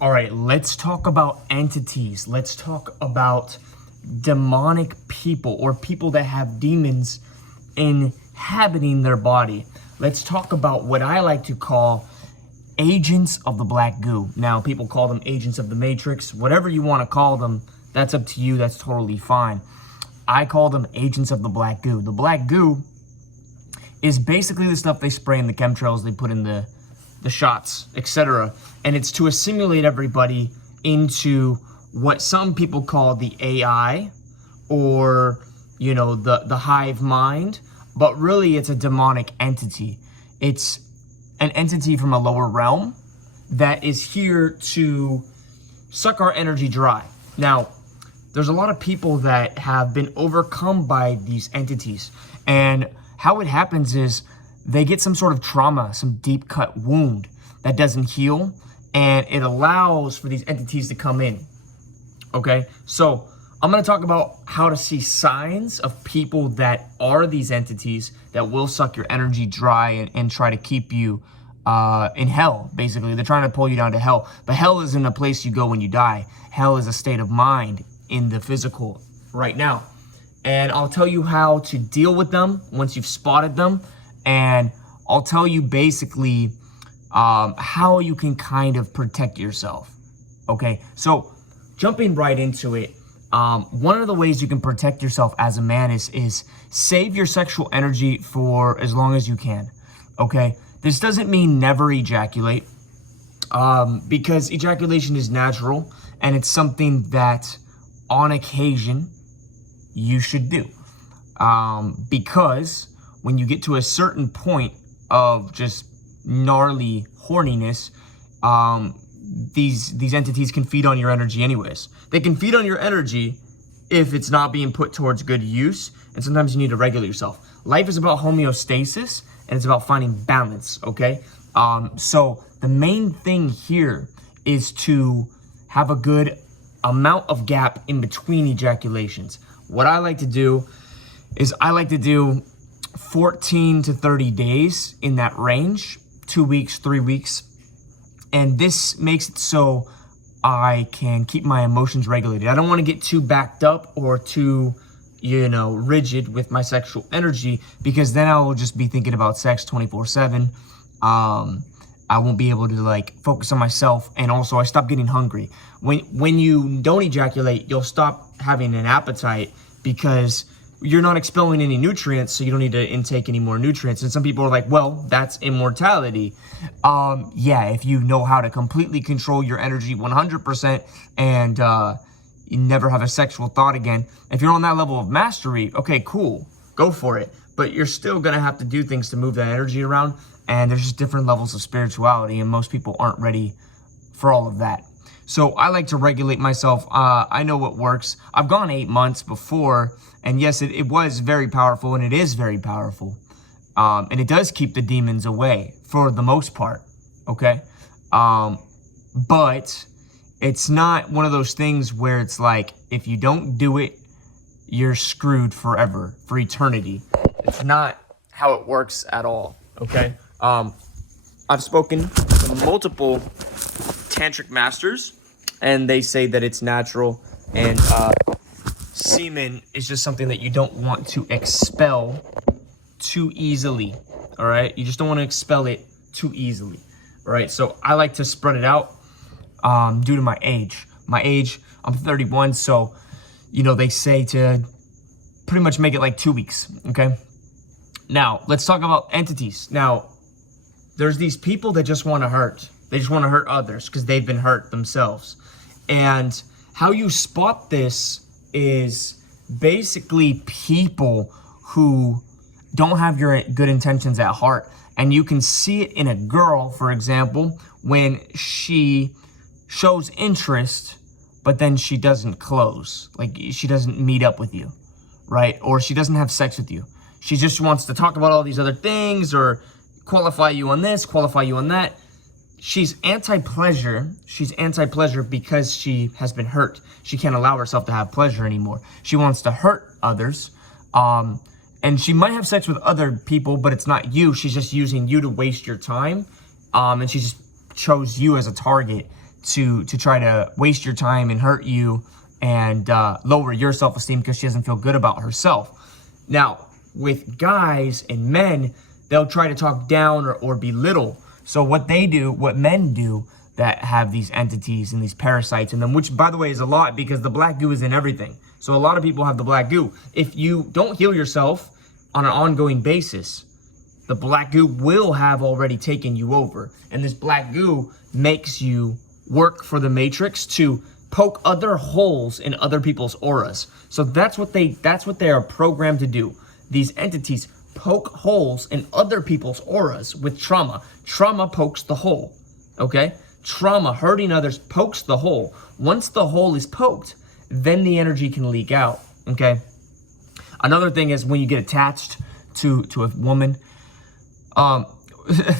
All right, let's talk about entities. Let's talk about demonic people or people that have demons inhabiting their body. Let's talk about what I like to call agents of the black goo. Now, people call them agents of the matrix. Whatever you want to call them, that's up to you. That's totally fine. I call them agents of the black goo. The black goo is basically the stuff they spray in the chemtrails, they put in the shots, etc. And it's to assimilate everybody into what some people call the AI or, you know, the hive mind, but really it's a demonic entity. It's an entity from a lower realm that is here to suck our energy dry. Now, there's a lot of people that have been overcome by these entities, and how it happens is they get some sort of trauma, some deep cut wound that doesn't heal, and it allows for these entities to come in. Okay, so I'm going to talk about how to see signs of people that are these entities that will suck your energy dry and try to keep you in hell. Basically, they're trying to pull you down to hell, but hell isn't a place you go when you die. Hell is a state of mind in the physical right now. And I'll tell you how to deal with them once you've spotted them, and I'll tell you basically how you can kind of protect yourself. Okay, so jumping right into it, one of the ways you can protect yourself as a man is save your sexual energy for as long as you can. Okay, this doesn't mean never ejaculate, because ejaculation is natural and it's something that on occasion you should do, because when you get to a certain point of just gnarly horniness, these entities can feed on your energy anyways. They can feed on your energy if it's not being put towards good use, and sometimes you need to regulate yourself. Life is about homeostasis, and it's about finding balance, okay? So the main thing here is to have a good amount of gap in between ejaculations. What I like to do is I like to do 14 to 30 days in that range, 2 weeks, 3 weeks. And this makes it so I can keep my emotions regulated. I don't want to get too backed up or too, you know, rigid with my sexual energy, because then I will just be thinking about sex 24/7. I won't be able to like focus on myself, and also I stop getting hungry. When you don't ejaculate, you'll stop having an appetite because you're not expelling any nutrients, so you don't need to intake any more nutrients. And some people are like, well, that's immortality. Yeah, if you know how to completely control your energy 100% and you never have a sexual thought again. If you're on that level of mastery, okay, cool, go for it. But you're still gonna have to do things to move that energy around, and there's just different levels of spirituality, and most people aren't ready for all of that. So I like to regulate myself. I know what works. I've gone 8 months before, and yes, it was very powerful, and it is very powerful. And it does keep the demons away for the most part, okay? But it's not one of those things where it's like, if you don't do it, you're screwed forever, for eternity. It's not how it works at all, okay? I've spoken to multiple tantric masters, and they say that it's natural, and semen is just something that you don't want to expel too easily. All right, you just don't want to expel it too easily. All right, so I like to spread it out due to my age. I'm 31, so you know they say to pretty much make it like 2 weeks. Okay, now let's talk about entities. Now there's these people that just want to hurt. They just want to hurt others because they've been hurt themselves. And how you spot this is basically people who don't have your good intentions at heart. And you can see it in a girl, for example, when she shows interest, but then she doesn't close. Like, she doesn't meet up with you, right? Or she doesn't have sex with you. She just wants to talk about all these other things or qualify you on this, qualify you on that. She's anti-pleasure. She's anti-pleasure because she has been hurt. She can't allow herself to have pleasure anymore. She wants to hurt others. And she might have sex with other people, but it's not you. She's just using you to waste your time. And she just chose you as a target to try to waste your time and hurt you and lower your self-esteem because she doesn't feel good about herself. Now, with guys and men, they'll try to talk down or belittle. So what men do that have these entities and these parasites in them, which by the way is a lot because the black goo is in everything. So a lot of people have the black goo. If you don't heal yourself on an ongoing basis, the black goo will have already taken you over. And this black goo makes you work for the matrix to poke other holes in other people's auras. So that's what they are programmed to do. These entities poke holes in other people's auras with trauma. Trauma pokes the hole, okay? Trauma, hurting others, pokes the hole. Once the hole is poked, then the energy can leak out, okay? Another thing is when you get attached to a woman,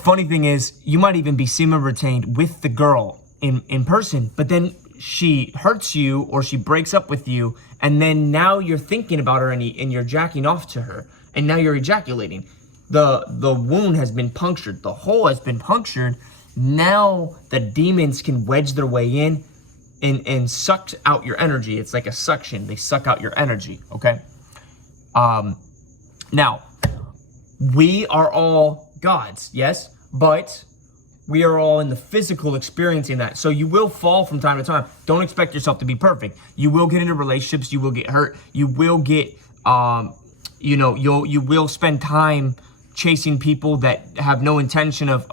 funny thing is, you might even be semen retained with the girl in person, but then she hurts you or she breaks up with you, and then now you're thinking about her and you're jacking off to her, and now you're ejaculating. The wound has been punctured. The hole has been punctured. Now the demons can wedge their way in and suck out your energy. It's like a suction. They suck out your energy, okay? Now, we are all gods, yes, but we are all in the physical experiencing that. So you will fall from time to time. Don't expect yourself to be perfect. You will get into relationships. You will get hurt. You will get, you will spend time chasing people that have no intention of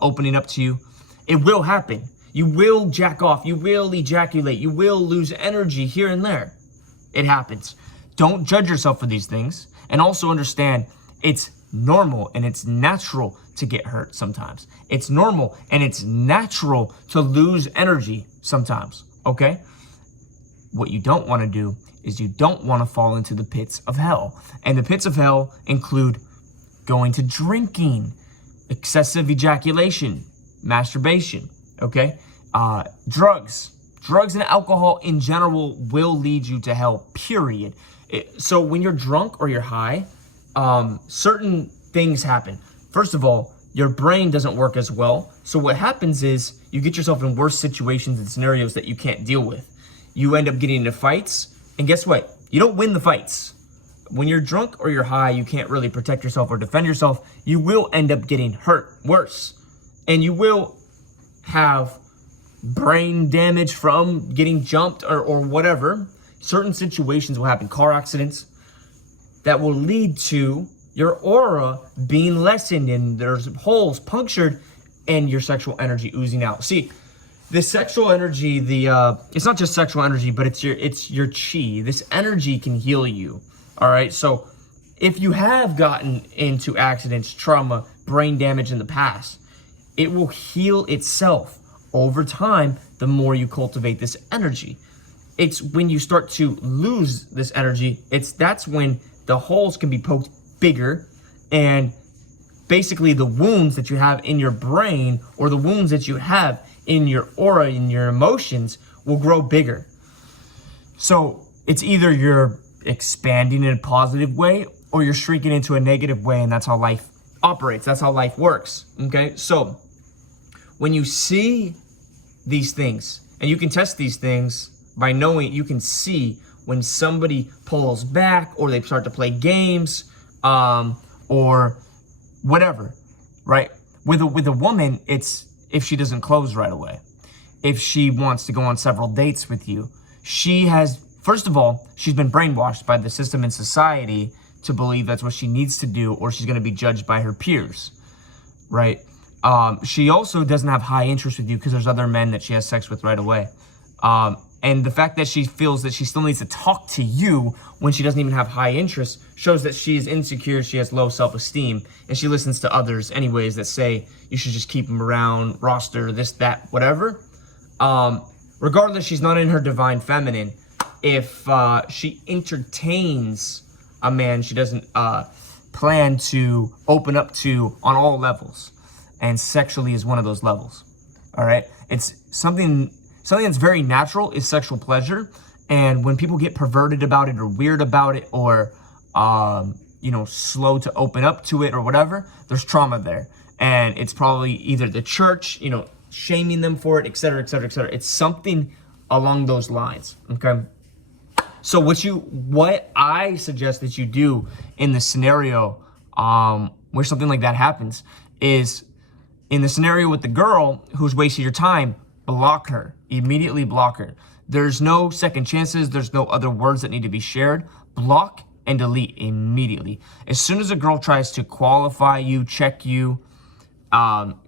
opening up to you. It will happen. You will jack off. You will ejaculate. You will lose energy here and there. It happens. Don't judge yourself for these things. And also understand it's normal and it's natural to get hurt sometimes. It's normal and it's natural to lose energy sometimes, okay? What you don't want to do is you don't want to fall into the pits of hell. And the pits of hell include going to drinking, excessive ejaculation, masturbation, okay? Drugs and alcohol in general will lead you to hell, period. So when you're drunk or you're high, certain things happen. First of all, your brain doesn't work as well. So what happens is you get yourself in worse situations and scenarios that you can't deal with. You end up getting into fights, and guess what? You don't win the fights. When you're drunk or you're high, you can't really protect yourself or defend yourself. You will end up getting hurt worse. And you will have brain damage from getting jumped or whatever. Certain situations will happen, car accidents, that will lead to your aura being lessened and there's holes punctured and your sexual energy oozing out. See, the sexual energy, it's not just sexual energy, but it's your chi. This energy can heal you. All right. So if you have gotten into accidents, trauma, brain damage in the past, it will heal itself over time the more you cultivate this energy. It's when you start to lose this energy, that's when the holes can be poked bigger, and basically the wounds that you have in your brain or the wounds that you have in your aura, in your emotions, will grow bigger. So it's either you're expanding in a positive way or you're shrinking into a negative way, and that's how life operates. That's how life works, okay? So when you see these things, and you can test these things by knowing, you can see when somebody pulls back or they start to play games, or whatever, right? With a woman, it's if she doesn't close right away. If she wants to go on several dates with you, first of all, she's been brainwashed by the system and society to believe that's what she needs to do, or she's going to be judged by her peers, right? She also doesn't have high interest with you because there's other men that she has sex with right away. And the fact that she feels that she still needs to talk to you when she doesn't even have high interest shows that she is insecure, she has low self-esteem, and she listens to others anyways that say you should just keep them around, roster, this, that, whatever. Regardless, she's not in her divine feminine. If she entertains a man she doesn't plan to open up to on all levels, and sexually is one of those levels, all right? It's something that's very natural is sexual pleasure. And when people get perverted about it or weird about it or, slow to open up to it or whatever, there's trauma there. And it's probably either the church, shaming them for it, etc., etc., etc. It's something along those lines, okay? So what I suggest that you do in the scenario where something like that happens is, in the scenario with the girl who's wasting your time, block her. Immediately block her. There's no second chances. There's no other words that need to be shared. Block and delete immediately. As soon as a girl tries to qualify you, check you,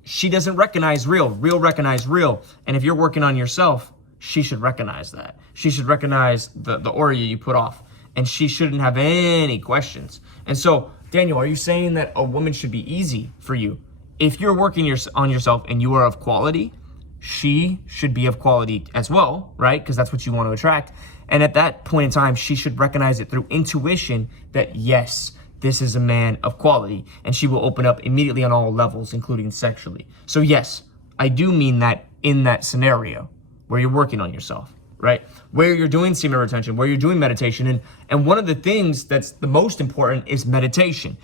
she doesn't recognize real. Real recognize real. And if you're working on yourself, she should recognize that. She should recognize the aura you put off. And she shouldn't have any questions. And so, Daniel, are you saying that a woman should be easy for you? If you're working on yourself and you are of quality, she should be of quality as well, right? Because that's what you want to attract. And at that point in time, she should recognize it through intuition that, yes, this is a man of quality. And she will open up immediately on all levels, including sexually. So yes, I do mean that in that scenario where you're working on yourself, right? Where you're doing semen retention, where you're doing meditation. And one of the things that's the most important is meditation.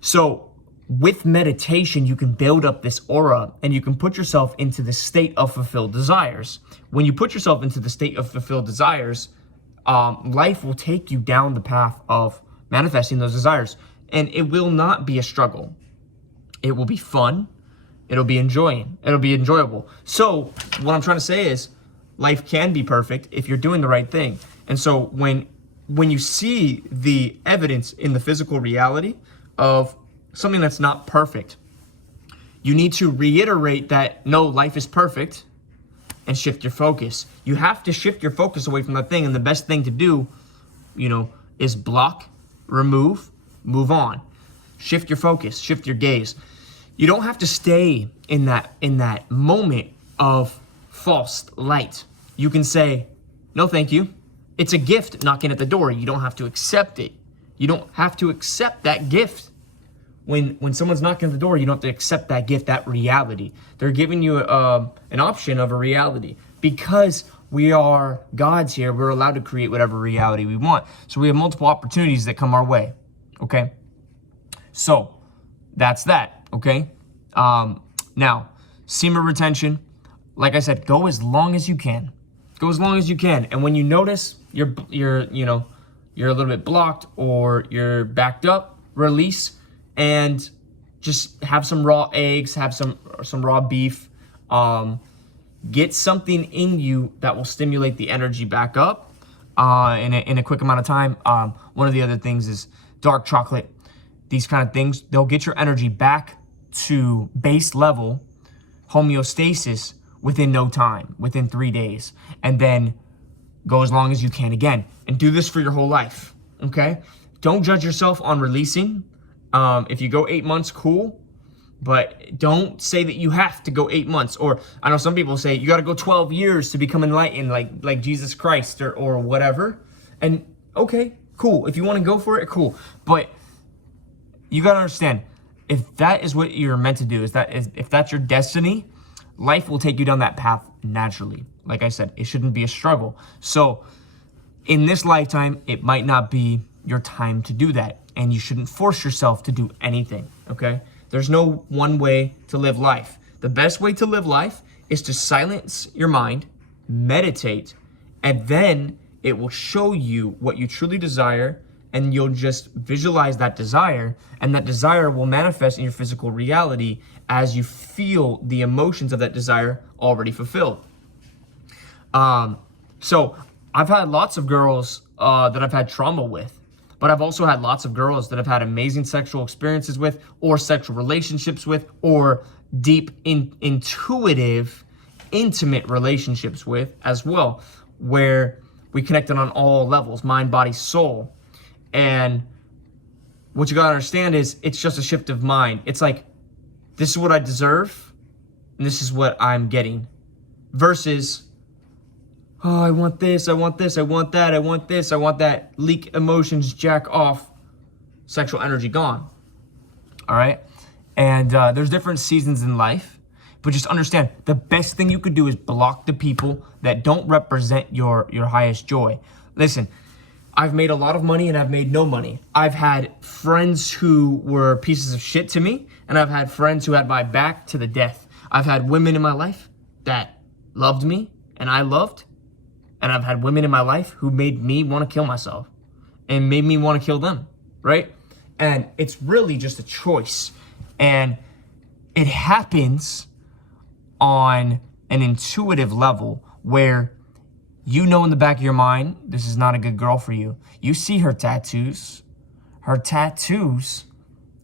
So with meditation, you can build up this aura and you can put yourself into the state of fulfilled desires. When you put yourself into the state of fulfilled desires, life will take you down the path of manifesting those desires. And it will not be a struggle. It will be fun. It'll be enjoyable. So what I'm trying to say is life can be perfect if you're doing the right thing. And so when you see the evidence in the physical reality of something that's not perfect, you need to reiterate that no, life is perfect, and shift your focus. You have to shift your focus away from that thing, and the best thing to do, is block, remove, move on. Shift your focus, shift your gaze. You don't have to stay in that moment of false light. You can say, no, thank you. It's a gift knocking at the door. You don't have to accept it. You don't have to accept that gift. When someone's knocking at the door, you don't have to accept that gift, that reality. They're giving you an option of a reality. Because we are gods here, we're allowed to create whatever reality we want. So we have multiple opportunities that come our way, okay? So that's that, okay? Now, semen retention, like I said, go as long as you can. Go as long as you can. And when you notice you're a little bit blocked or you're backed up, release. And just have some raw eggs, have some raw beef. Get something in you that will stimulate the energy back up in a quick amount of time. One of the other things is dark chocolate. These kind of things, they'll get your energy back to base level homeostasis within no time, within 3 days. And then go as long as you can again. And do this for your whole life, okay? Don't judge yourself on releasing. If you go 8 months, cool, but don't say that you have to go 8 months. Or I know some people say you got to go 12 years to become enlightened, like Jesus Christ or whatever. And okay, cool. If you want to go for it, cool. But you got to understand, if that is what you're meant to do, if that's your destiny, life will take you down that path naturally. Like I said, it shouldn't be a struggle. So in this lifetime, it might not be your time to do that. And you shouldn't force yourself to do anything, okay? There's no one way to live life. The best way to live life is to silence your mind, meditate, and then it will show you what you truly desire, and you'll just visualize that desire, and that desire will manifest in your physical reality as you feel the emotions of that desire already fulfilled. So I've had lots of girls that I've had trauma with. But I've also had lots of girls that I've had amazing sexual experiences with, or sexual relationships with, or deep, intuitive, intimate relationships with as well, where we connected on all levels, mind, body, soul. And what you gotta understand is it's just a shift of mind. It's like, this is what I deserve, and this is what I'm getting. Versus, oh, I want this, I want this, I want that, I want this, I want that. Leak emotions, jack off, sexual energy gone. All right? And there's different seasons in life, but just understand, the best thing you could do is block the people that don't represent your highest joy. Listen, I've made a lot of money and I've made no money. I've had friends who were pieces of shit to me, and I've had friends who had my back to the death. I've had women in my life that loved me and I loved. And I've had women in my life who made me want to kill myself and made me want to kill them, right? And it's really just a choice. And it happens on an intuitive level where you know in the back of your mind, this is not a good girl for you. You see her tattoos. Her tattoos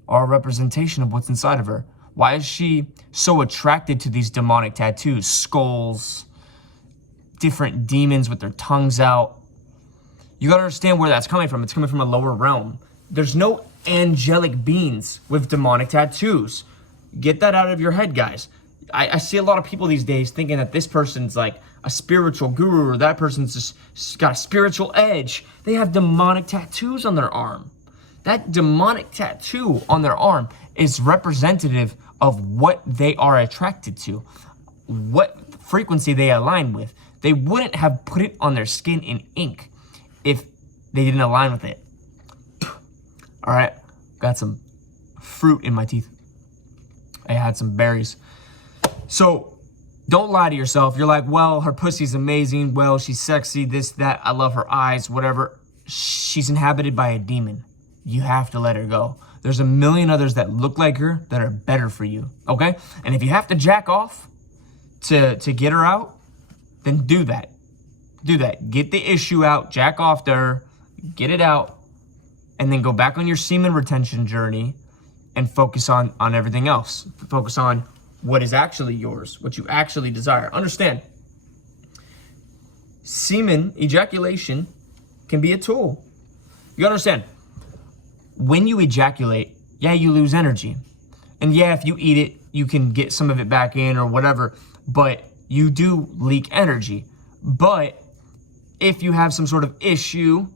are a representation of what's inside of her. Why is she so attracted to these demonic tattoos? Skulls, different demons with their tongues out. You gotta understand where that's coming from. It's coming from a lower realm. There's no angelic beings with demonic tattoos. Get that out of your head, guys. I see a lot of people these days thinking that this person's like a spiritual guru or that person's just got a spiritual edge. They have demonic tattoos on their arm. That demonic tattoo on their arm is representative of what they are attracted to, what frequency they align with. They wouldn't have put it on their skin in ink if they didn't align with it. All right, got some fruit in my teeth. I had some berries. So don't lie to yourself. You're like, well, her pussy's amazing. Well, she's sexy, this, that. I love her eyes, whatever. She's inhabited by a demon. You have to let her go. There's a million others that look like her that are better for you, okay? And if you have to jack off to get her out, then do that. Do that. Get the issue out, jack off to her, get it out, and then go back on your semen retention journey and focus on everything else. Focus on what is actually yours, what you actually desire. Understand, semen ejaculation can be a tool. You gotta understand, when you ejaculate, yeah, you lose energy. And yeah, if you eat it, you can get some of it back in or whatever, but you do leak energy. But if you have some sort of issue,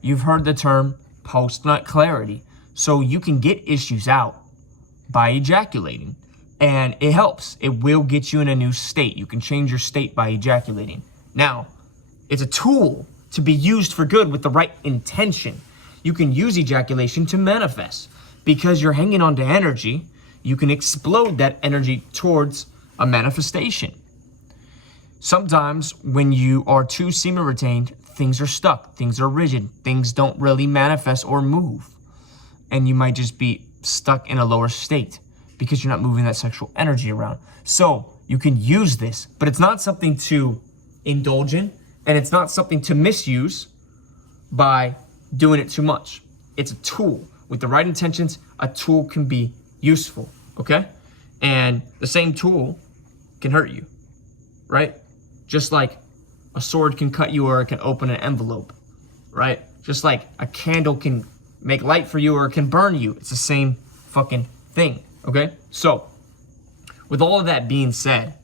you've heard the term post-nut clarity. So you can get issues out by ejaculating. And it helps. It will get you in a new state. You can change your state by ejaculating. Now, it's a tool to be used for good with the right intention. You can use ejaculation to manifest. Because you're hanging on to energy, you can explode that energy towards a manifestation. Sometimes when you are too semen retained, things are stuck, things are rigid, things don't really manifest or move. And you might just be stuck in a lower state because you're not moving that sexual energy around. So you can use this, but it's not something to indulge in, and it's not something to misuse by doing it too much. It's a tool. With the right intentions, a tool can be useful, okay? And the same tool can hurt you, right? Just like a sword can cut you or it can open an envelope, right? Just like a candle can make light for you or it can burn you. It's the same fucking thing, okay? So, with all of that being said,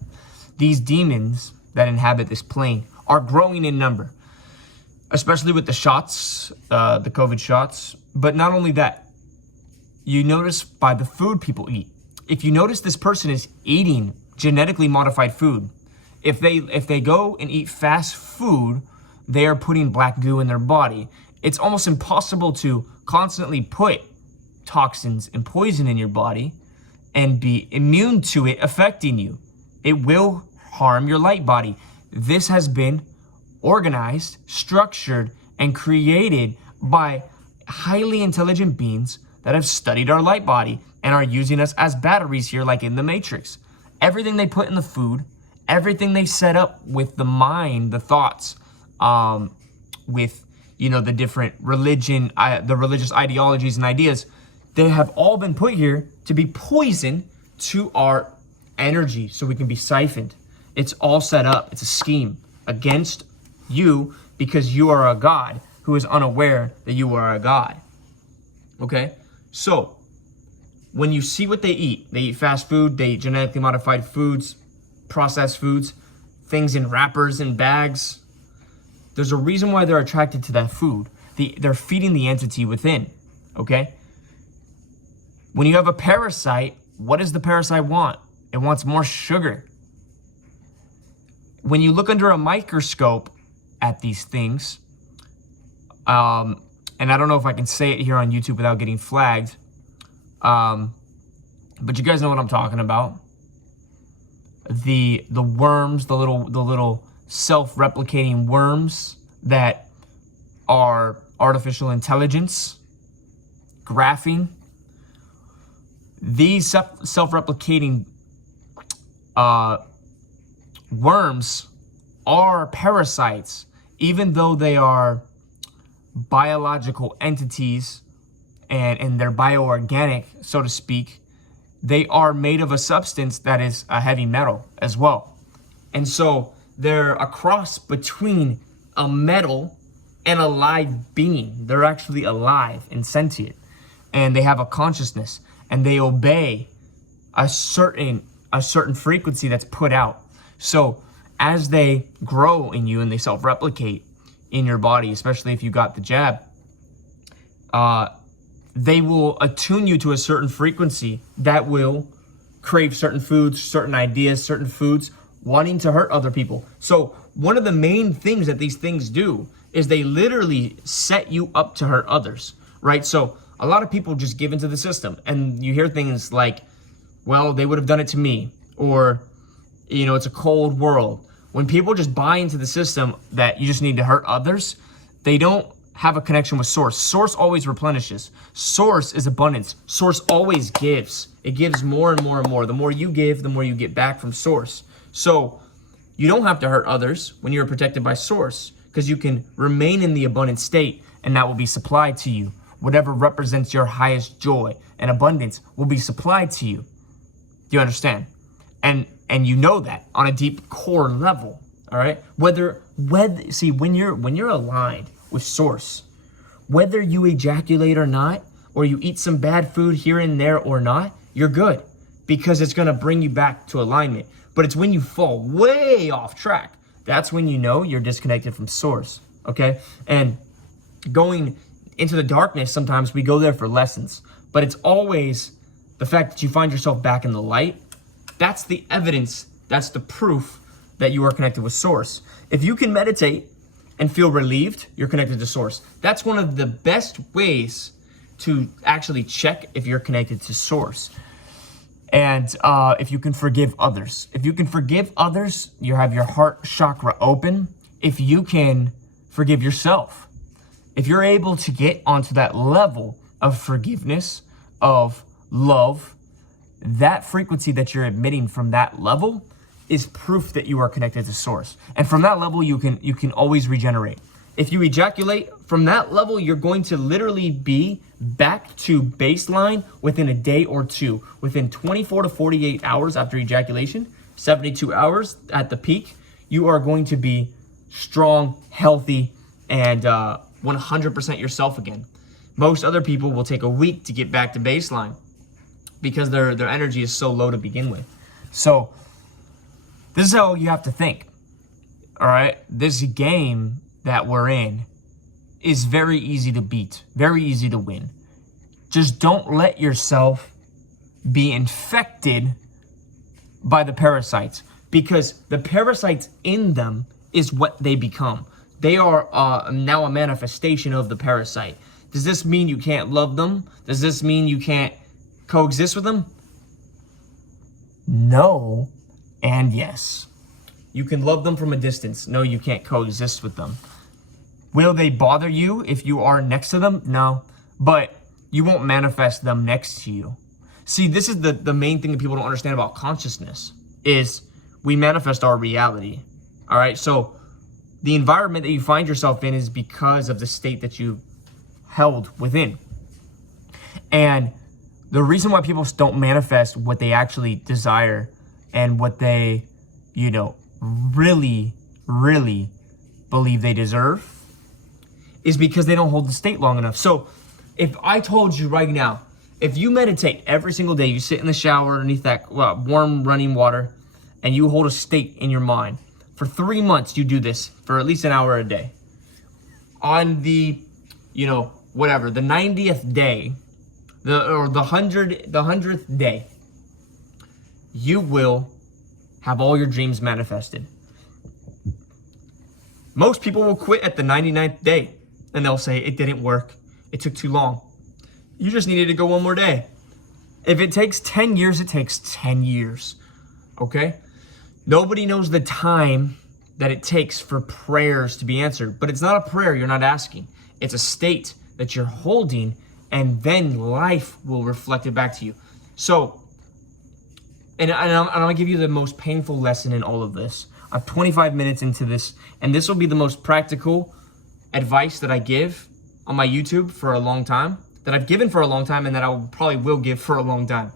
these demons that inhabit this plane are growing in number, especially with the shots, the COVID shots. But not only that, you notice by the food people eat. If you notice this person is eating genetically modified food, if they go and eat fast food, they are putting black goo in their body. It's almost impossible to constantly put toxins and poison in your body and be immune to it affecting you. It will harm your light body. This has been organized, structured, and created by highly intelligent beings that have studied our light body and are using us as batteries here, like in the Matrix. Everything they put in the food, everything they set up with the mind, the thoughts, with, you know, the different religion, the religious ideologies and ideas, they have all been put here to be poison to our energy so we can be siphoned. It's all set up. It's a scheme against you because you are a god who is unaware that you are a god. Okay? So, when you see what they eat fast food, they eat genetically modified foods, processed foods, things in wrappers and bags. There's a reason why they're attracted to that food. They're feeding the entity within, okay? When you have a parasite, what does the parasite want? It wants more sugar. When you look under a microscope at these things, and I don't know if I can say it here on YouTube without getting flagged, but you guys know what I'm talking about. the worms, the little self-replicating worms that are artificial intelligence, graphene. These self-replicating worms are parasites, even though they are biological entities and they're bioorganic, so to speak. They are made of a substance that is a heavy metal as well. And so they're a cross between a metal and a live being. They're actually alive and sentient, and they have a consciousness, and they obey a certain frequency that's put out. So as they grow in you and they self-replicate in your body, especially if you got the jab, they will attune you to a certain frequency that will crave certain foods, certain ideas, certain foods, wanting to hurt other people. So one of the main things that these things do is they literally set you up to hurt others, right? So a lot of people just give into the system, and you hear things like, well, they would have done it to me, or, you know, it's a cold world. When people just buy into the system that you just need to hurt others, they don't have a connection with source. Source always replenishes. Source is abundance. Source always gives. It gives more and more and more. The more you give, the more you get back from source. So you don't have to hurt others when you're protected by source, because you can remain in the abundant state, and that will be supplied to you. Whatever represents your highest joy and abundance will be supplied to you. Do you understand? And you know that on a deep core level. All right. See, when you're aligned with source, whether you ejaculate or not, or you eat some bad food here and there or not, you're good, because it's going to bring you back to alignment. But it's when you fall way off track, that's when you know you're disconnected from source. Okay. And going into the darkness, sometimes we go there for lessons, but it's always the fact that you find yourself back in the light. That's the evidence, that's the proof that you are connected with source. If you can meditate and feel relieved, you're connected to source. That's one of the best ways to actually check if you're connected to source. And if you can forgive others. If you can forgive others, you have your heart chakra open. If you can forgive yourself, if you're able to get onto that level of forgiveness, of love, that frequency that you're emitting from that level is proof that you are connected to source. And from that level, you can always regenerate. If you ejaculate from that level, you're going to literally be back to baseline within a day or two. Within 24 to 48 hours after ejaculation, 72 hours at the peak, you are going to be strong, healthy, and 100% yourself again. Most other people will take a week to get back to baseline because their energy is so low to begin with. So this is how you have to think. All right, this game that we're in is very easy to beat, very easy to win. Just don't let yourself be infected by the parasites, because the parasites in them is what they become. They are now a manifestation of the parasite. Does this mean you can't love them? Does this mean you can't coexist with them? No and yes. You can love them from a distance. No, you can't coexist with them. Will they bother you if you are next to them? No, but you won't manifest them next to you. See, this is the main thing that people don't understand about consciousness, is we manifest our reality. All right, so the environment that you find yourself in is because of the state that you held within. And the reason why people don't manifest what they actually desire and what they, really, really believe they deserve is because they don't hold the state long enough. So if I told you right now, if you meditate every single day, you sit in the shower underneath that warm running water and you hold a state in your mind, for 3 months, you do this for at least an hour a day. On the, the 90th day, the 100th day, you will have all your dreams manifested. Most people will quit at the 99th day and they'll say, it didn't work. It took too long. You just needed to go one more day. If it takes 10 years, it takes 10 years. Okay? Nobody knows the time that it takes for prayers to be answered, but it's not a prayer you're not asking. It's a state that you're holding, and then life will reflect it back to you. So, and I'm gonna give you the most painful lesson in all of this. I'm 25 minutes into this, and this will be the most practical advice that I give on my YouTube for a long time, that I've given for a long time, and that I probably will give for a long time.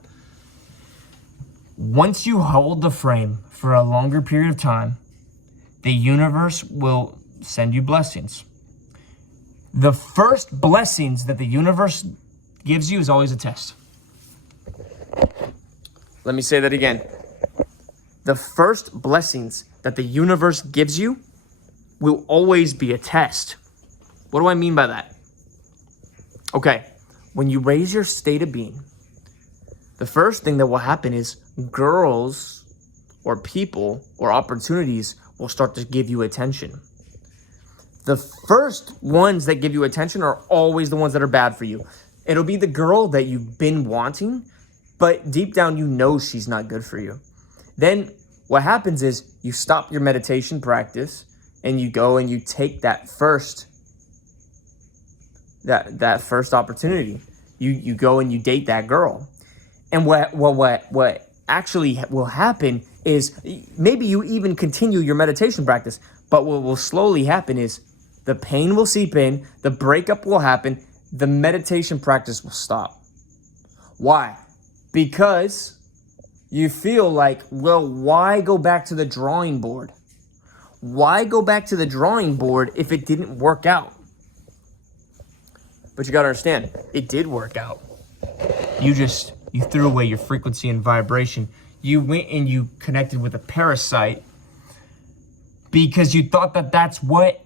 Once you hold the frame for a longer period of time, the universe will send you blessings. The first blessings that the universe gives you is always a test. Let me say that again. The first blessings that the universe gives you will always be a test. What do I mean by that? Okay, when you raise your state of being, the first thing that will happen is girls or people or opportunities will start to give you attention. The first ones that give you attention are always the ones that are bad for you. It'll be the girl that you've been wanting, but deep down you know she's not good for you. Then what happens is you stop your meditation practice and you go and you take that first opportunity. You go and you date that girl. And what actually will happen is maybe you even continue your meditation practice, but what will slowly happen is the pain will seep in, the breakup will happen, the meditation practice will stop. Why? Because you feel like, well, why go back to the drawing board? Why go back to the drawing board if it didn't work out? But you gotta understand, it did work out. You threw away your frequency and vibration. You went and you connected with a parasite because you thought that that's what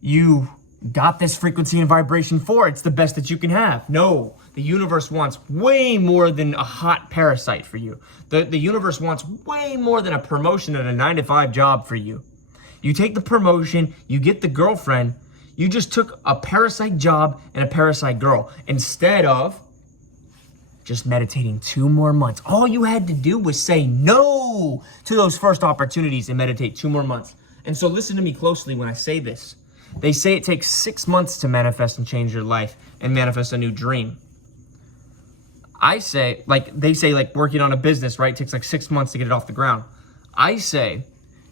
you got this frequency and vibration for. It's the best that you can have. No, the universe wants way more than a hot parasite for you. The universe wants way more than a promotion at a 9-to-5 job for you. You take the promotion, you get the girlfriend, you just took a parasite job and a parasite girl instead of just meditating 2 more months. All you had to do was say no to those first opportunities and meditate 2 more months. And so listen to me closely when I say this. They say it takes 6 months to manifest and change your life and manifest a new dream. They say working on a business, right? It takes like 6 months to get it off the ground. I say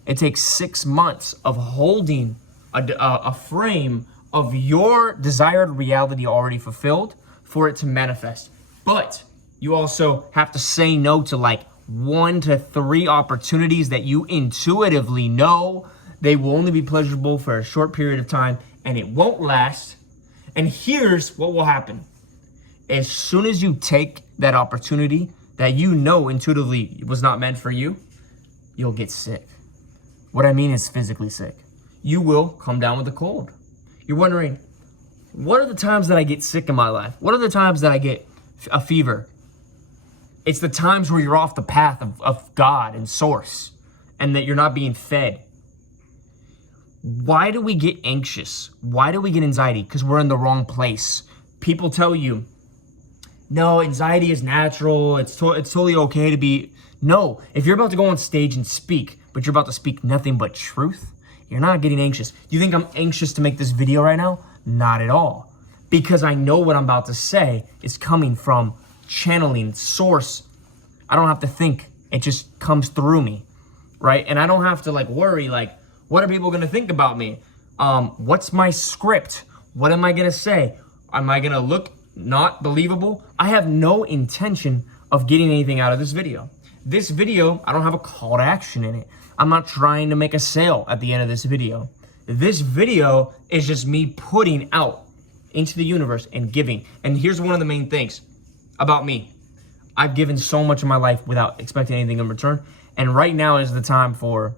it takes 6 months of holding a frame of your desired reality already fulfilled for it to manifest. But you also have to say no to like 1 to 3 opportunities that you intuitively know they will only be pleasurable for a short period of time and it won't last. And here's what will happen. As soon as you take that opportunity that you know intuitively was not meant for you, you'll get sick. What I mean is physically sick. You will come down with a cold. You're wondering, what are the times that I get sick in my life? What are the times that I get a fever? It's the times where you're off the path of God and source and that you're not being fed. Why do we get anxious? Why do we get anxiety? Because we're in the wrong place. People tell you, no, anxiety is natural. It's totally okay to be. No, if you're about to go on stage and speak, but you're about to speak nothing but truth, you're not getting anxious. Do you think I'm anxious to make this video right now? Not at all. Because I know what I'm about to say is coming from channeling source. I don't have to think. It just comes through me, right? And I don't have to worry, what are people going to think about me? What's my script? What am I going to say? Am I going to look not believable? I have no intention of getting anything out of this video. This video, I don't have a call to action in it. I'm not trying to make a sale at the end of this video. This video is just me putting out into the universe and giving. And here's one of the main things about me. I've given so much of my life without expecting anything in return. And right now is the time for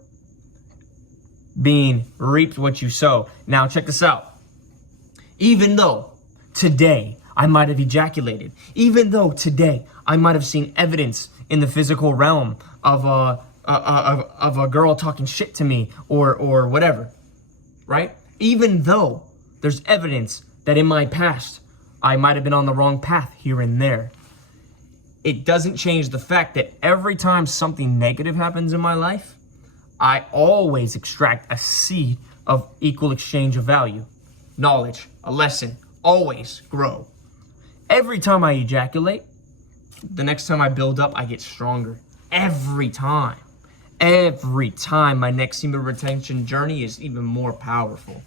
being reaped what you sow. Now check this out. Even though today I might have ejaculated, even though today I might have seen evidence in the physical realm of a girl talking shit to me or whatever, right? Even though there's evidence that in my past I might have been on the wrong path here and there, it doesn't change the fact that every time something negative happens in my life, I always extract a seed of equal exchange of value. Knowledge, a lesson, always grow. Every time I ejaculate, the next time I build up, I get stronger. Every time. Every time my next semen retention journey is even more powerful.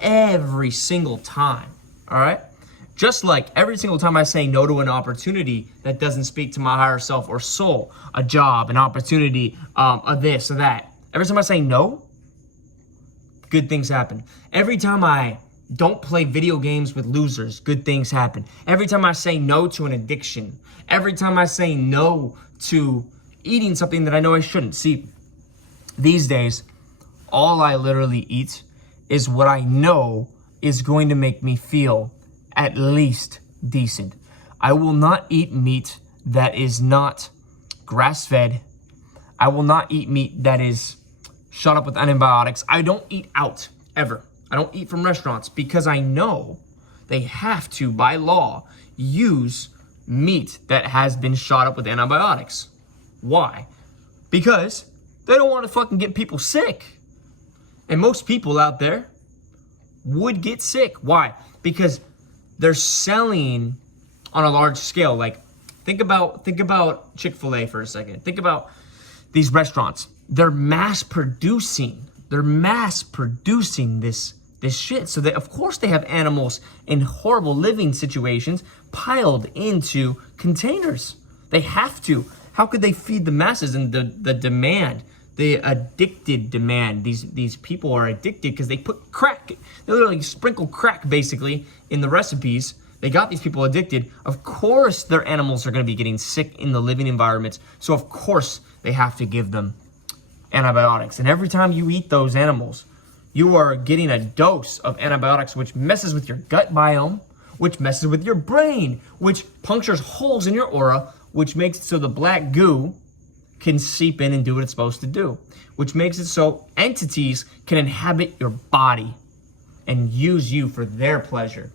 Every single time, all right? Just like every single time I say no to an opportunity that doesn't speak to my higher self or soul, a job, an opportunity, a this or that. Every time I say no, good things happen. Every time I don't play video games with losers, good things happen. Every time I say no to an addiction, every time I say no to eating something that I know I shouldn't. See, these days, all I literally eat is what I know is going to make me feel at least decent. I will not eat meat that is not grass-fed. I will not eat meat that is shot up with antibiotics. I don't eat out, ever. I don't eat from restaurants because I know they have to, by law, use meat that has been shot up with antibiotics. Why? Because they don't want to fucking get people sick. And most people out there would get sick. Why? Because they're selling on a large scale. Like, think about Chick-fil-A for a second. Think about these restaurants. They're mass producing this shit. So of course they have animals in horrible living situations piled into containers. They have to. How could they feed the masses? And the demand, the addicted demand. These people are addicted because they put crack. They literally sprinkle crack basically in the recipes. They got these people addicted. Of course their animals are going to be getting sick in the living environments. So of course they have to give them antibiotics. And every time you eat those animals, you are getting a dose of antibiotics, which messes with your gut biome, which messes with your brain, which punctures holes in your aura, which makes it so the black goo can seep in and do what it's supposed to do, which makes it so entities can inhabit your body and use you for their pleasure.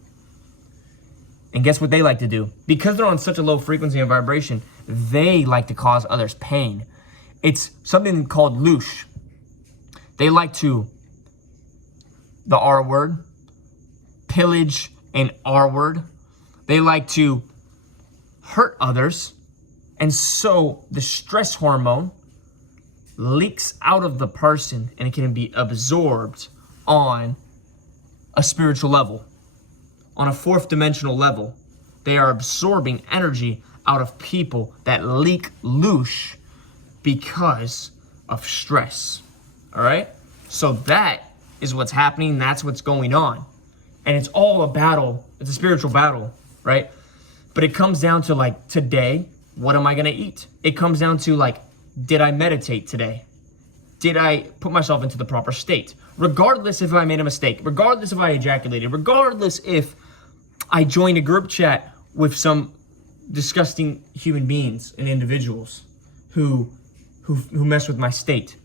And guess what they like to do? Because they're on such a low frequency and vibration, they like to cause others pain. It's something called loosh. They like to, the R word, pillage and R word. They like to hurt others. And so the stress hormone leaks out of the person and it can be absorbed on a spiritual level, on a fourth dimensional level. They are absorbing energy out of people that leak loosh because of stress. All right? So that is what's happening. That's what's going on. And it's all a battle. It's a spiritual battle, right? But it comes down to like, today, what am I going to eat? It comes down to like, did I meditate today? Did I put myself into the proper state? Regardless if I made a mistake, regardless if I ejaculated, regardless if I joined a group chat with some disgusting human beings and individuals who mess with my state.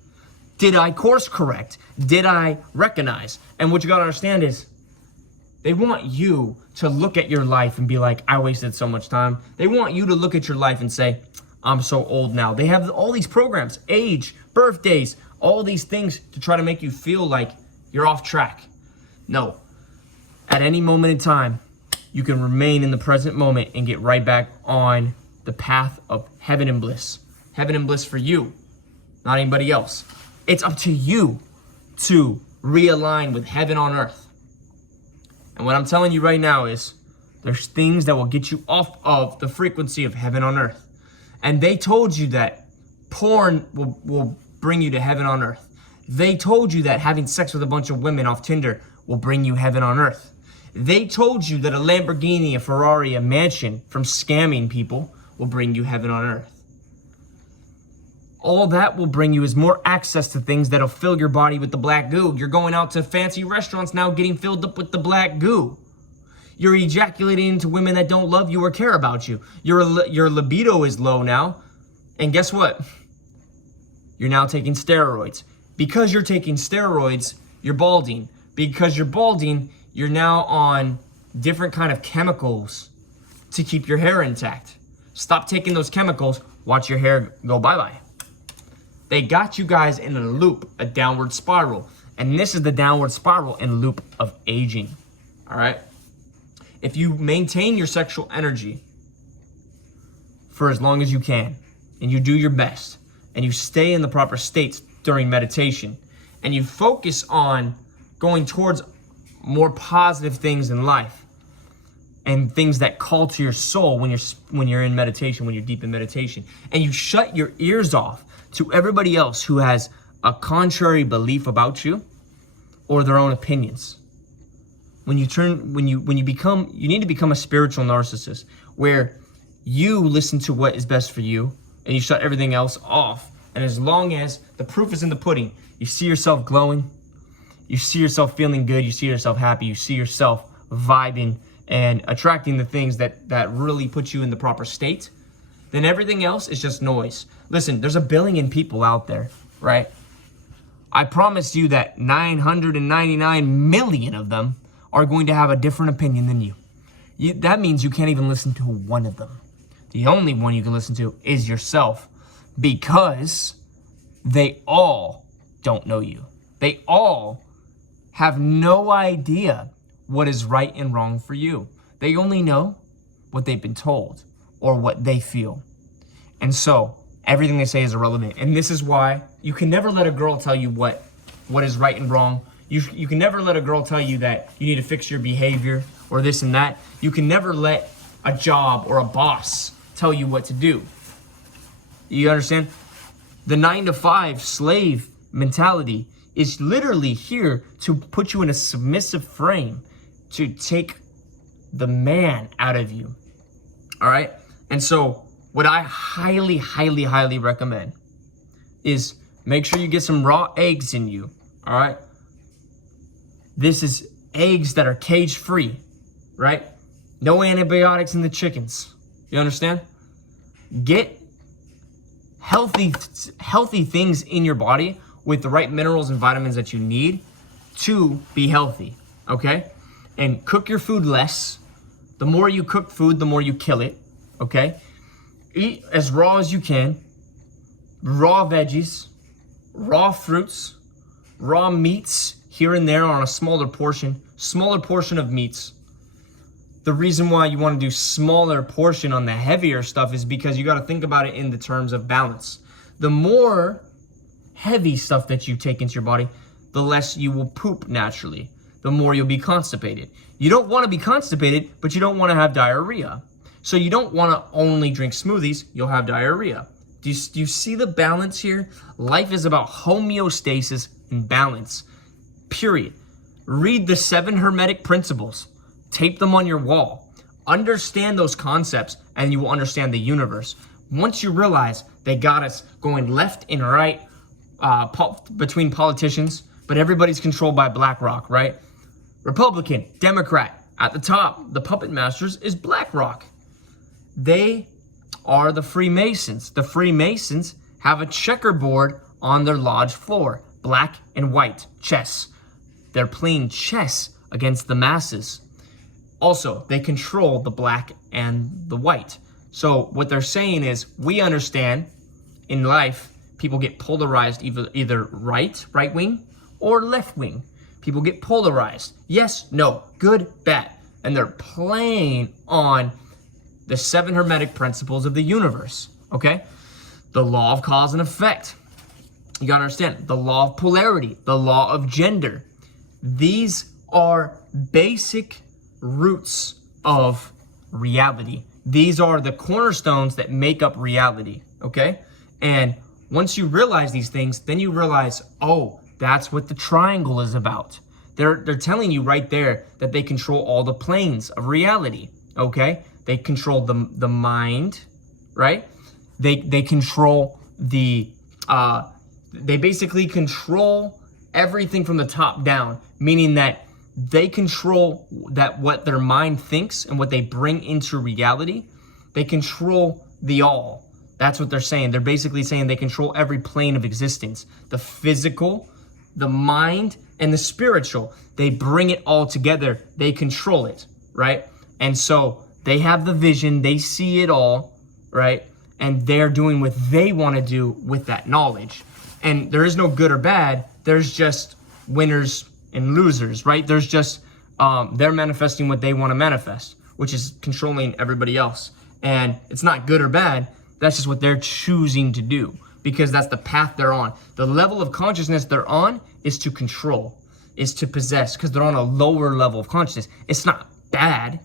Did I course correct? Did I recognize? And what you gotta understand is, they want you to look at your life and be like, I wasted so much time. They want you to look at your life and say, I'm so old now. They have all these programs, age, birthdays, all these things to try to make you feel like you're off track. No. At any moment in time, you can remain in the present moment and get right back on the path of heaven and bliss. Heaven and bliss for you, not anybody else. It's up to you to realign with heaven on earth. And what I'm telling you right now is, there's things that will get you off of the frequency of heaven on earth. And they told you that porn will bring you to heaven on earth. They told you that having sex with a bunch of women off Tinder will bring you heaven on earth. They told you that a Lamborghini, a Ferrari, a mansion from scamming people will bring you heaven on earth. All that will bring you is more access to things that'll fill your body with the black goo. You're going out to fancy restaurants now getting filled up with the black goo. You're ejaculating into women that don't love you or care about you. Your libido is low now. And guess what? You're now taking steroids. Because you're taking steroids, you're balding. Because you're balding, you're now on different kind of chemicals to keep your hair intact. Stop taking those chemicals. Watch your hair go bye-bye. They got you guys in a loop, a downward spiral. And this is the downward spiral and loop of aging. All right? If you maintain your sexual energy for as long as you can, and you do your best, and you stay in the proper states during meditation, and you focus on going towards more positive things in life, and things that call to your soul when you're in meditation, when you're deep in meditation, and you shut your ears off to everybody else who has a contrary belief about you or their own opinions. You need to become a spiritual narcissist where you listen to what is best for you and you shut everything else off. And as long as the proof is in the pudding, you see yourself glowing, you see yourself feeling good, you see yourself happy, you see yourself vibing and attracting the things that really put you in the proper state, then everything else is just noise. Listen, there's 1 billion people out there, right? I promise you that 999 million of them are going to have a different opinion than you. That means you can't even listen to one of them. The only one you can listen to is yourself, because they all don't know you. They all have no idea what is right and wrong for you. They only know what they've been told or what they feel. And so everything they say is irrelevant. And this is why you can never let a girl tell you what is right and wrong. You can never let a girl tell you that you need to fix your behavior or this and that. You can never let a job or a boss tell you what to do. You understand? The 9-to-5 slave mentality is literally here to put you in a submissive frame, to take the man out of you. All right? And so what I highly, highly, highly recommend is make sure you get some raw eggs in you. All right? This is eggs that are cage free, right? No antibiotics in the chickens. You understand? Get healthy things in your body with the right minerals and vitamins that you need to be healthy, okay? And cook your food less. The more you cook food, the more you kill it, okay? Eat as raw as you can. Raw veggies, raw fruits, raw meats here and there on a smaller portion of meats. The reason why you want to do smaller portion on the heavier stuff is because you got to think about it in the terms of balance. The more heavy stuff that you take into your body, the less you will poop naturally. The more you'll be constipated. You don't want to be constipated, but you don't want to have diarrhea. So you don't want to only drink smoothies, you'll have diarrhea. Do you see the balance here? Life is about homeostasis and balance, period. Read the 7 Hermetic Principles. Tape them on your wall. Understand those concepts and you will understand the universe. Once you realize they got us going left and right between politicians, but everybody's controlled by BlackRock, right? Republican, Democrat, at the top, the puppet masters is BlackRock. They are the Freemasons. The Freemasons have a checkerboard on their lodge floor, black and white, chess. They're playing chess against the masses. Also, they control the black and the white. So what they're saying is, we understand in life, people get polarized either right wing, or left wing. People get polarized. Yes, no, good, bad. And they're playing on the 7 Hermetic Principles of the universe, okay? The law of cause and effect. You gotta understand, the law of polarity, the law of gender. These are basic roots of reality. These are the cornerstones that make up reality, okay? And once you realize these things, then you realize, oh, that's what the triangle is about. They're telling you right there that they control all the planes of reality, okay? They control the mind, right? They control they basically control everything from the top down, meaning that they control that what their mind thinks and what they bring into reality. They control the all. That's what they're saying. They're basically saying they control every plane of existence. The physical, the mind, and the spiritual. They bring it all together. They control it, right? And so they have the vision. They see it all, right? And they're doing what they want to do with that knowledge. And there is no good or bad. There's just winners and losers, right? There's just, they're manifesting what they want to manifest, which is controlling everybody else. And it's not good or bad. That's just what they're choosing to do, because that's the path they're on. The level of consciousness they're on is to control, is to possess, because they're on a lower level of consciousness. It's not bad.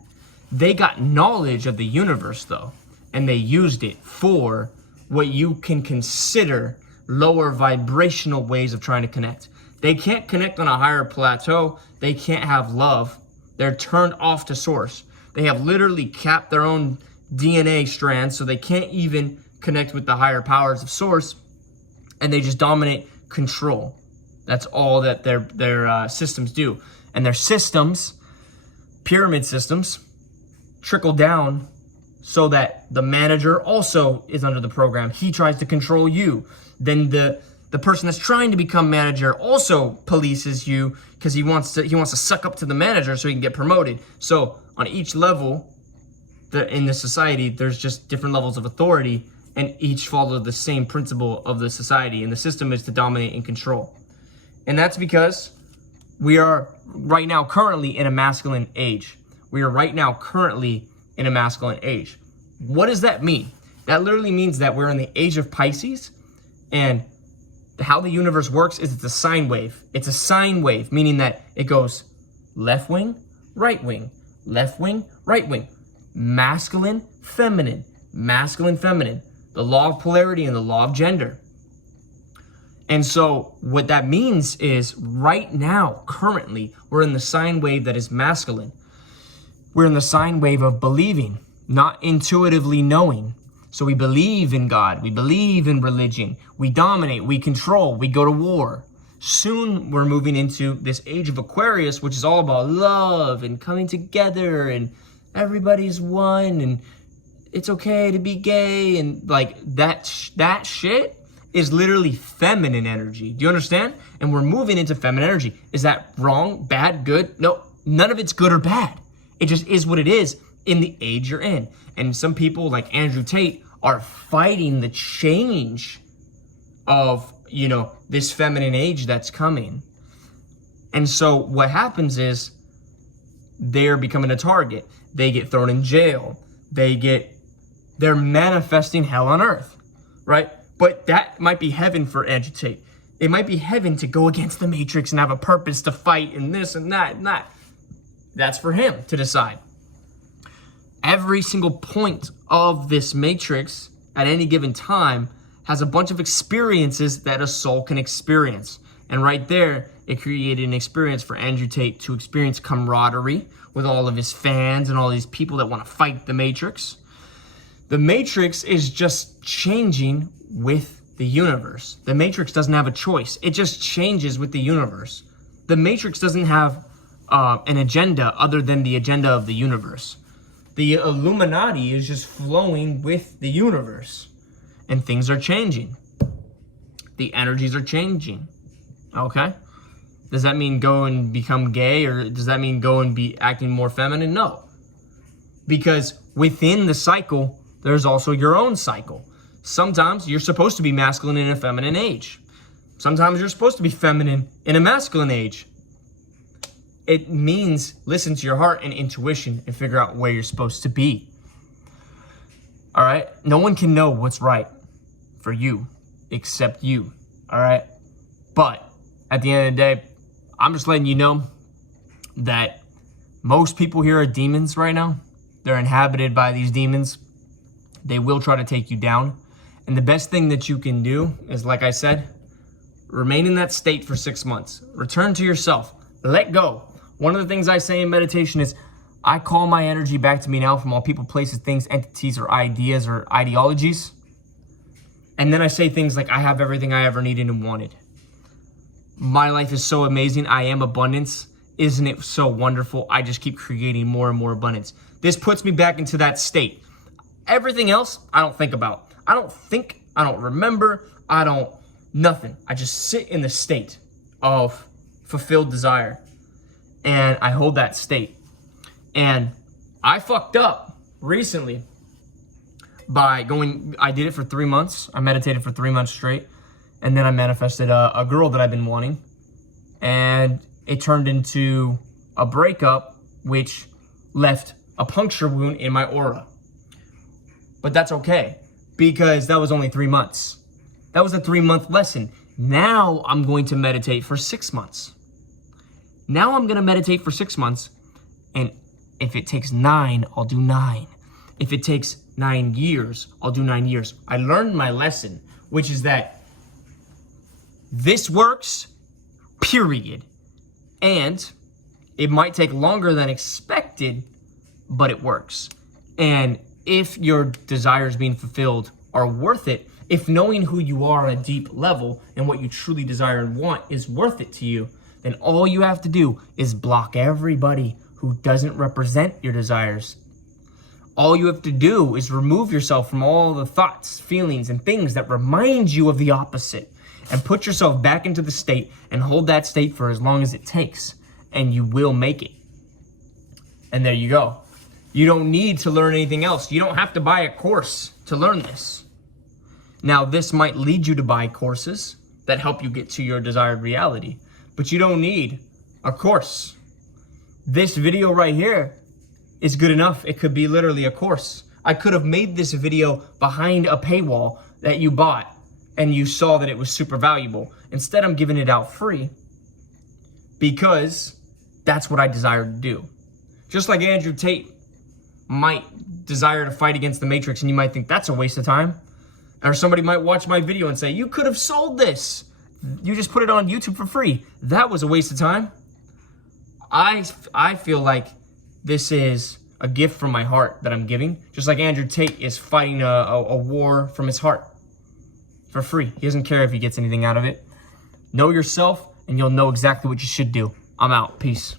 They got knowledge of the universe, though, and they used it for what you can consider lower vibrational ways of trying to connect. They can't connect on a higher plateau. They can't have love. They're turned off to source. They have literally capped their own DNA strands, so they can't even connect with the higher powers of source, and they just dominate control. That's all that their systems do. And their systems, pyramid systems, trickle down so that the manager also is under the program. He tries to control you. Then the person that's trying to become manager also polices you, because he wants to suck up to the manager so he can get promoted. So on each level in the society, there's just different levels of authority, and each follow the same principle of the society. And the system is to dominate and control. And that's because we are right now currently in a masculine age. We are right now currently in a masculine age. What does that mean? That literally means that we're in the age of Pisces, and how the universe works is it's a sine wave. It's a sine wave, meaning that it goes left wing, right wing, left wing, right wing, masculine, feminine, masculine, feminine, the law of polarity and the law of gender. And so what that means is right now, currently, we're in the sine wave that is masculine. We're in the sine wave of believing, not intuitively knowing. So we believe in God, we believe in religion, we dominate, we control, we go to war. Soon we're moving into this age of Aquarius, which is all about love and coming together and everybody's one and it's okay to be gay, and like that shit is literally feminine energy. Do you understand? And we're moving into feminine energy. Is that wrong, bad, good? No, none of it's good or bad. It just is what it is in the age you're in. And some people like Andrew Tate are fighting the change of, this feminine age that's coming. And so what happens is they're becoming a target. They get thrown in jail. They're manifesting hell on earth, right? But that might be heaven for Andrew Tate. It might be heaven to go against the matrix and have a purpose to fight and this and that and that. That's for him to decide. Every single point of this matrix at any given time has a bunch of experiences that a soul can experience. And right there, it created an experience for Andrew Tate to experience camaraderie with all of his fans and all these people that want to fight the matrix. The matrix is just changing with the universe. The matrix doesn't have a choice. It just changes with the universe. The matrix doesn't have an agenda other than the agenda of the universe. The Illuminati is just flowing with the universe, and things are changing. The energies are changing. Okay? Does that mean go and become gay, or does that mean go and be acting more feminine? No. Because within the cycle, there's also your own cycle. Sometimes you're supposed to be masculine in a feminine age. Sometimes you're supposed to be feminine in a masculine age. It means listen to your heart and intuition and figure out where you're supposed to be. All right? No one can know what's right for you except you. All right? But at the end of the day, I'm just letting you know that most people here are demons right now. They're inhabited by these demons. They will try to take you down. And the best thing that you can do is, like I said, remain in that state for 6 months. Return to yourself. Let go. One of the things I say in meditation is, I call my energy back to me now from all people, places, things, entities, or ideas, or ideologies. And then I say things like, I have everything I ever needed and wanted. My life is so amazing. I am abundance. Isn't it so wonderful? I just keep creating more and more abundance. This puts me back into that state. Everything else, I don't think about. I don't think, I don't remember, nothing. I just sit in the state of fulfilled desire. And I hold that state. And I fucked up recently by I did it for 3 months. I meditated for 3 months straight. And then I manifested a girl that I've been wanting. And it turned into a breakup, which left a puncture wound in my aura. But that's okay, because that was only 3 months. That was a 3-month lesson. Now I'm going to meditate for 6 months. Now I'm going to meditate for 6 months. And if it takes 9, I'll do 9. If it takes 9 years, I'll do 9 years. I learned my lesson, which is that this works, period. And it might take longer than expected, but it works. And if your desires being fulfilled are worth it, if knowing who you are on a deep level and what you truly desire and want is worth it to you, then all you have to do is block everybody who doesn't represent your desires. All you have to do is remove yourself from all the thoughts, feelings, and things that remind you of the opposite, and put yourself back into the state and hold that state for as long as it takes, and you will make it. And there you go. You don't need to learn anything else. You don't have to buy a course to learn this. Now, this might lead you to buy courses that help you get to your desired reality, but you don't need a course. This video right here is good enough. It could be literally a course. I could have made this video behind a paywall that you bought and you saw that it was super valuable. Instead, I'm giving it out free because that's what I desire to do. Just like Andrew Tate might desire to fight against the Matrix, and you might think that's a waste of time. Or somebody might watch my video and say, you could have sold this. You just put it on YouTube for free. That was a waste of time. I feel like this is a gift from my heart that I'm giving. Just like Andrew Tate is fighting a war from his heart for free. He doesn't care if he gets anything out of it. Know yourself, and you'll know exactly what you should do. I'm out. Peace.